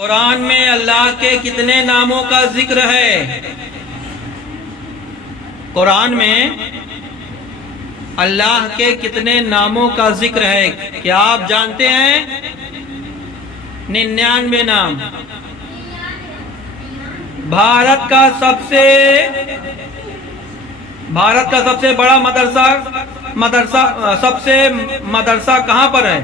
कुरान में अल्लाह के कितने नामों का जिक्र है? कुरान में अल्लाह के कितने नामों का जिक्र है? क्या आप जानते हैं? 99 नाम। भारत का सबसे बड़ा मदरसा कहाँ पर है?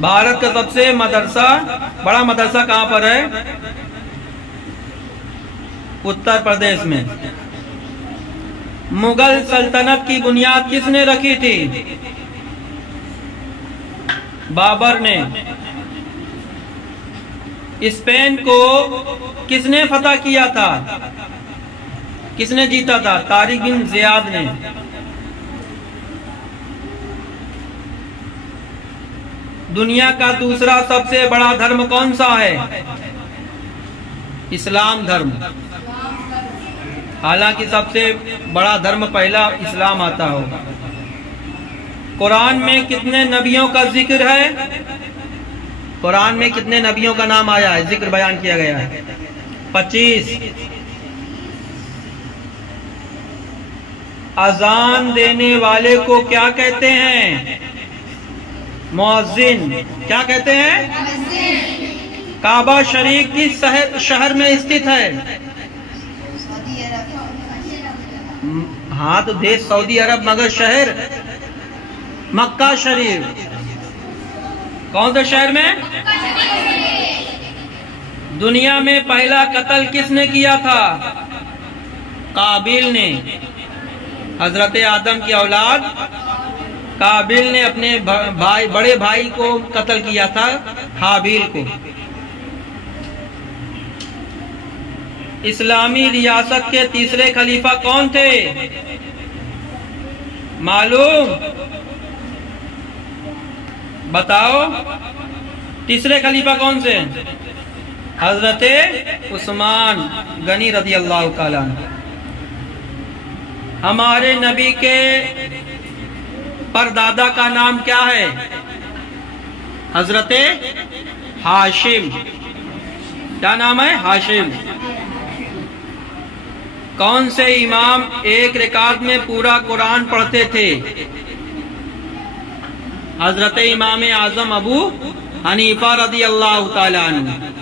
भारत का सबसे बड़ा मदरसा कहाँ पर है? उत्तर प्रदेश में। मुगल सल्तनत की बुनियाद किसने रखी थी? बाबर ने। स्पेन को किसने फतह किया था? किसने जीता था? तारिक बिन ज़ियाद ने। दुनिया का दूसरा सबसे बड़ा धर्म कौन सा है? इस्लाम धर्म। हालांकि सबसे बड़ा धर्म पहला इस्लाम आता होगा। कुरान में कितने नबियों का जिक्र है? कुरान में कितने नबियों का नाम आया है, जिक्र बयान किया गया है? 25। अजान देने वाले को क्या कहते हैं? मुअज्जिन। क्या कहते हैं? काबा शरीफ किस शहर में स्थित है? हाँ तो देश सऊदी अरब, मगर शहर मक्का शरीफ। कौन से शहर में? दुनिया में पहला कत्ल किसने किया था? काबिल ने। हजरत आदम की औलाद काबिल ने अपने बड़े भाई को कत्ल किया था, हाबिल को। इस्लामी रियासत के तीसरे खलीफा कौन थे? मालूम? बताओ, तीसरे खलीफा कौन से? हजरत उस्मान गनी रज़ी अल्लाह ताला। हमारे नबी के परदादा का नाम क्या है? हजरत हाशिम। क्या नाम है? हाशिम। कौन से इमाम एक रकात में पूरा कुरान पढ़ते थे? हजरत इमाम आजम अबू हनीफा रज़ी अल्लाह ताला अन्हु।